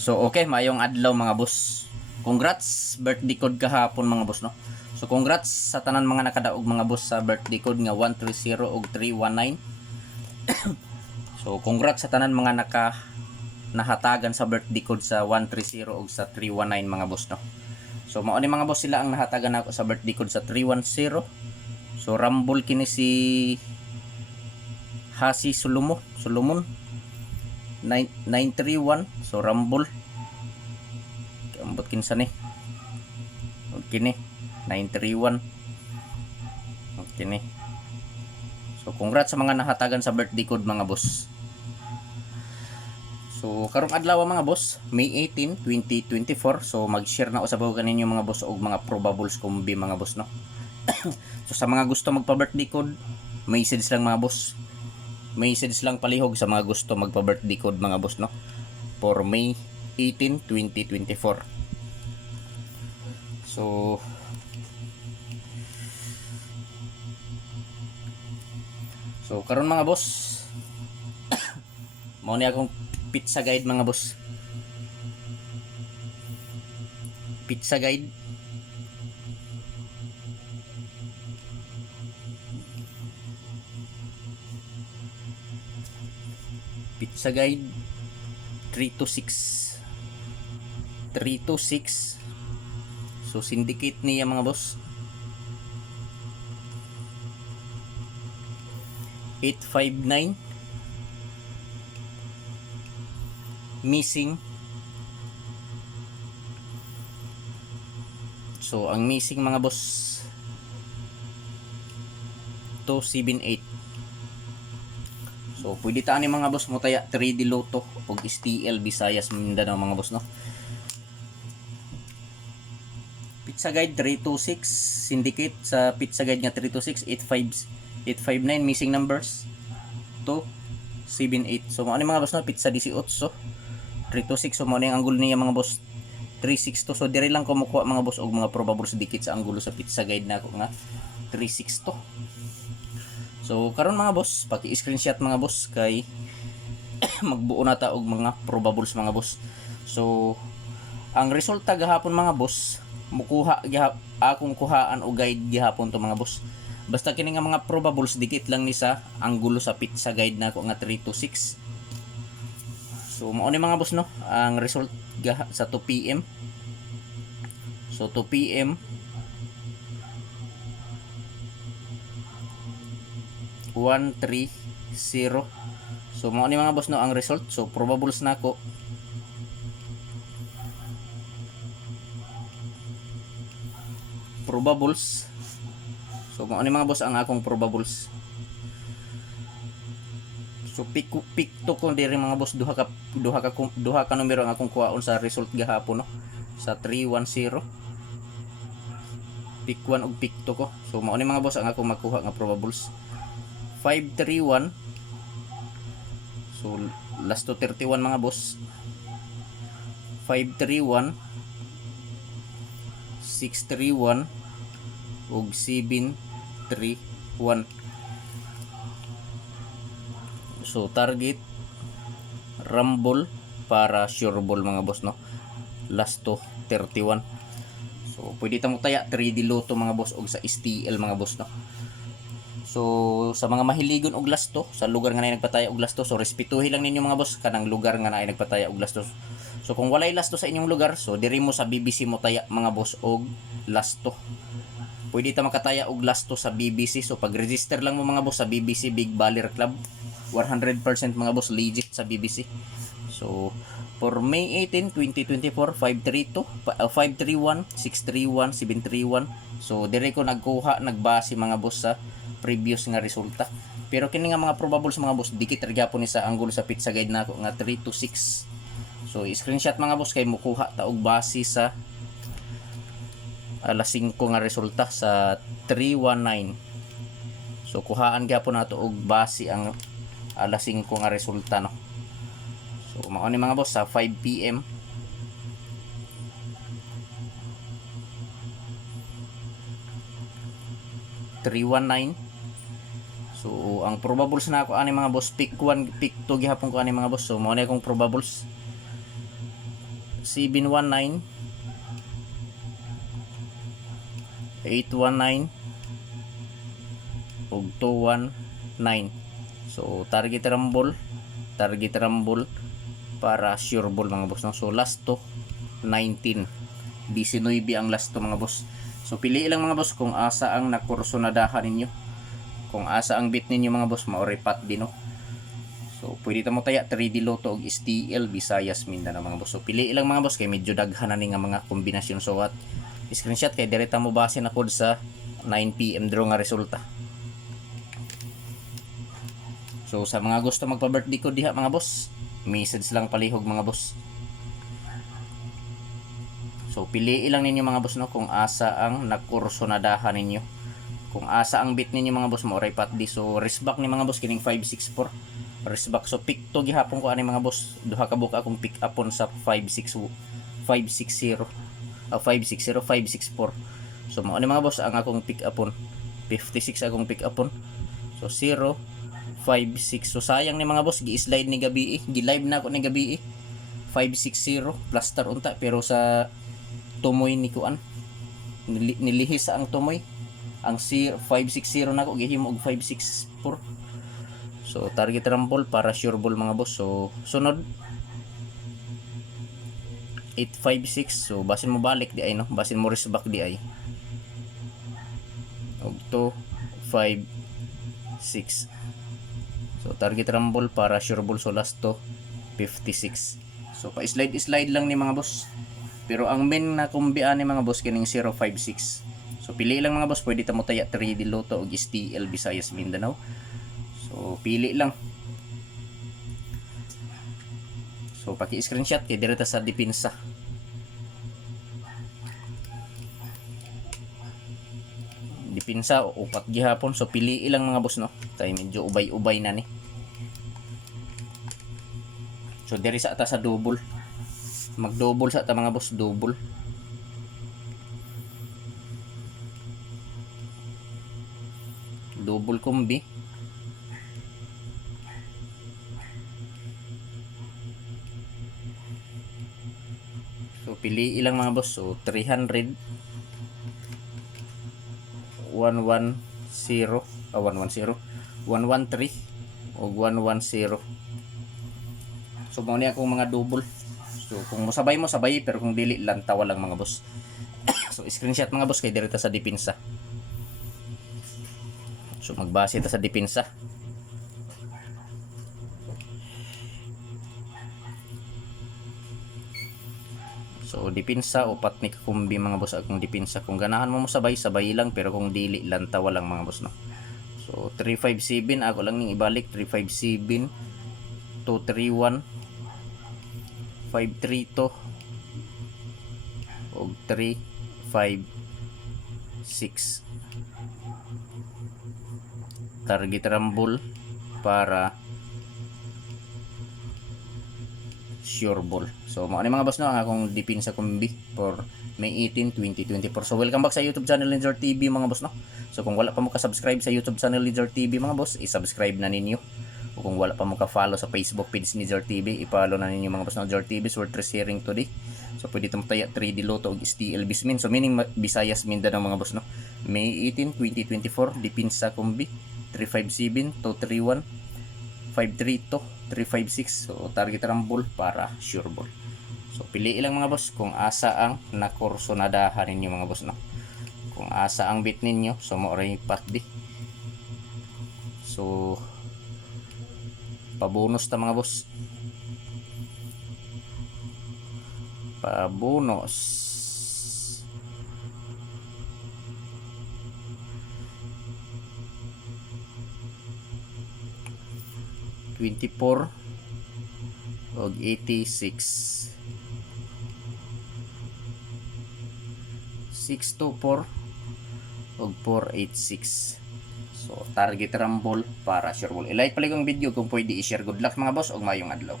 So okay, mayong adlaw mga boss. Congrats birthday code kahapon mga boss no. So congrats sa tanan mga nakadaog mga boss sa birthday code nga 130 ug 319. So congrats sa tanan mga nahatagan sa birthday code sa 130 ug sa 319 mga boss no. So mao ni mga boss sila ang nahatagan ako sa birthday code sa 310. So Rumble kini si Hasi Solomon 931. So Rumble ambot kinsa ni kini 931 kini. So congrats sa mga nahatagan sa birthday code mga boss. So karong adlaw mga boss, May 18, 2024. So mag-share na usab ko kaninyo mga boss og mga probables combi mga boss no. So sa mga gusto magpa-birthday code, message lang mga boss. Message lang palihog sa mga gusto magpa-birthday code mga boss no. For May 18, 2024. So karon mga boss, mao ni akong pizza guide mga boss. Pizza guide. Pizza guide 326. 326. So syndicate niya mga boss. 859 missing. So ang missing mga boss 278. So pwede taan ni mga boss mo taya 3D Lotto ug STL Visayas Mindanao mga boss no. Pizza guide 326 syndicate sa pizza guide nga 326 859 missing numbers 278. So mo ani mga boss no pizza 18 326. So mo ani ang angulo niya mga boss 362. So dire lang ko makuha mga boss og mga probables dikit sa anggulo sa pizza guide nako nga 362. So karon mga boss, paki-screenshot mga boss kay magbuo na ta og mga probables mga boss. So ang resulta gahapon mga boss, mukuha akong kuhaan og guide gihapon to mga boss. Basta kini nga mga probables dikit lang ni sa anggulo sa pizza guide nako nga 326. So mao ni mga boss no, ang result sa 2 PM. So 2 PM 130. So mao ni mga boss no ang result. So probables nako probables. So mao ni mga boss ang akong probables. So pick to ko diri mga boss duha ka numero ang akong kuhaon sa result gahapon no sa 310. Pick 1 ug pick 2 ko. So mao ni mga boss ang akong makuha nga probables. 531. So last to 31 mga boss. 531 631 ug 731. So target Rumble para sure ball mga boss no. Last to 31. So pwede ta mo taya 3D Lotto mga boss og sa STL mga boss no. So sa mga mahiligon og lasto sa lugar nga naay nagpataya og lasto, so respetuhi lang ninyo mga boss kanang lugar nga naay nagpataya og lasto. So kung walay lasto sa inyong lugar, so diri mo sa BBC mo taya mga boss og lasto. Pwede ta makataya og lasto sa BBC. So pag-register lang mo mga boss sa BBC Big Baller Club, 100% mga boss legit sa BBC. So for May 18, 2024, 531, 631, 731. So dire ko nagbase mga boss sa previous nga resulta. Pero kini nga mga probables mga boss dikit ra gyapon ni sa anggulo sa pizza guide nako nga 326. So i-screenshot mga boss kay mukuha ta og base sa alas 5 nga resulta sa 319. So kuhaan gyapon nato og base ang alas 5 nga resulta no. So mao ni mga boss sa 5 PM 319. So ang probables na ako ani mga boss pick 1 pick 2 gihapon ko ani mga boss. So mao ni akong probables. 719, 819 ug 219. So target rumble para sure ball mga boss no. So last to 19 ang last to mga boss. So pili lang mga boss kung asa ang nakursunadahan ninyo, kung asa ang bet ninyo mga boss, maoripat din no. So pwede ta mo taya 3D Lotto og STL Visayas Mindanao mga boss. So pili lang mga boss kay medyo daghan na ni nga mga kombinasyon. So at screenshot kay direta mo base na pod sa 9 PM draw nga resulta. So sa mga gusto magpa-birthday ko diha mga boss, message lang palihog mga boss. So pili lang ninyo mga boss no kung asa ang nakursunadahan ninyo, kung asa ang bet ninyo mga boss, mo pat di. So risback ni mga boss kining 564 risback. So pick to gihapon ko ani mga boss, duha ka buka akong pick upon sa 560 564. So mo ani mga boss ang akong pick upon 56 akong pick upon. So 0 56. So sayang ni mga boss, gi-slide ni gabi gi-live na ako ni gabi 560 plaster unta, pero sa tumoy ni kuan nilihis sa ang tumoy ang 560 na ako gihimo og 564. So target rumble para sure ball mga boss. So sunod 856. So basin mo balik di ay no, basin mo risback di ay og 256. So target rumble para sure ball. So last to 56. So pa slide lang ni mga boss, pero ang main na kumbian ni mga boss kining 056. So pili lang mga boss, pwede ta mo taya 3D Lotto og STL Visayas Mindanao. So pili lang. So paki-screenshot kay direta sa depensa. Depensa o upat gihapon. So pili lang mga boss no. Kay medyo ubay-ubay na ni. So diri sa ata sa double. Mag-double sa ata mga boss, double. Double combi. So pili ilang mga boss. So 300, 110, 113 o 110. So mo ni akong mga double. So kung mosabay mo sabay, pero kung dili lang tawa lang mga boss. So screenshot mga boss kay direta sa depensa. So magbase ta sa depensa. So depensa upat ni kakumbi mga boss akong depensa. Kung ganahan mo sabay lang, pero kung dili lang tawa lang mga boss no. So 357 ako lang ning ibalik, 357, 231, 532 og 356. Target rumble para sure ball. So mao ni mga boss no ang akong depensa kumbi for May 18, 2024. So welcome back sa YouTube channel ni Jor TV mga boss no. So kung wala pa mo ka-subscribe sa YouTube channel ni Jor TV mga boss, i-subscribe na ninyo. O kung wala pa mo ka-follow sa Facebook page ni Jor TV, i-follow na ninyo mga boss no. Jor TV is worth sharing today. So pwede tong taya 3D Lotto og STL Bismin. So meaning Visayas Mindanao mga boss no. May 18, 2024 depensa kumbi 357, 231, 532, 356. So target rumble para sure ball. So pili lang mga boss kung asa ang nakursunadahan ninyo mga boss no. Kung asa ang bet ninyo, so mo ray patdi. So pabonus ta mga boss. Pabonus. $24 og 86, 624 og 486. So target rumble para sure ball. I-like pala yung video kung pwede i-share. Good luck mga boss og mayong adlaw.